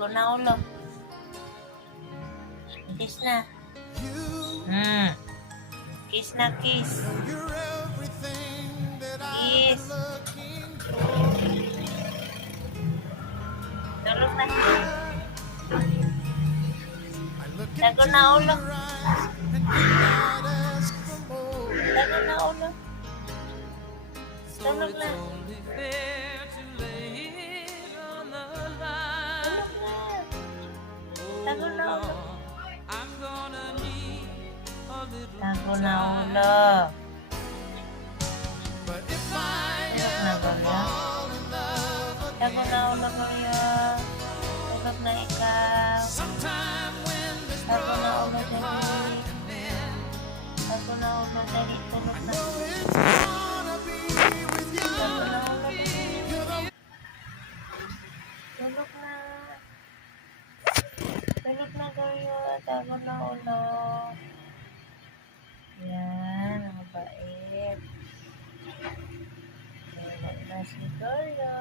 Tago na ulo. Kiss na. Kiss na, kiss. Kiss. Tulog na. Tago na ulo. Tago na ulo. Tulog na. Tago na ulo. Tago na ulo. Tago na ulo, Goryo. Tulog na ikaw. Tago na ulo, dali. Tago na ulo, dali. Tulog na. Tago na ulo, dali. Tulog na. Tulog na, Goryo. Tago na ulo. Yan, ang bait. Tulog na si Goryo.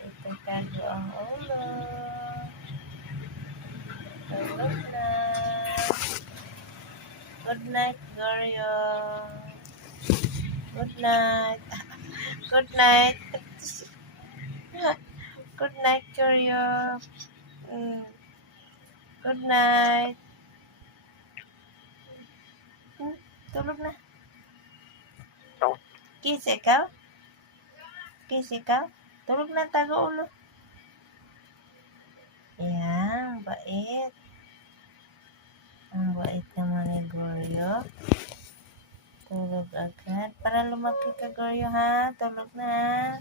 Ito tago ang ulo. Tulog na. Good night, Goryo. Good night. Good night. Good night, Goryo. Good night. Tulog na. Kiss ikaw? Kiss ikaw? Tulog na, tago ulo. Yan, bait. Ang bait naman ni Goryo. Tulog agad. Para lumaki ka, Goryo, ha? Tulog na.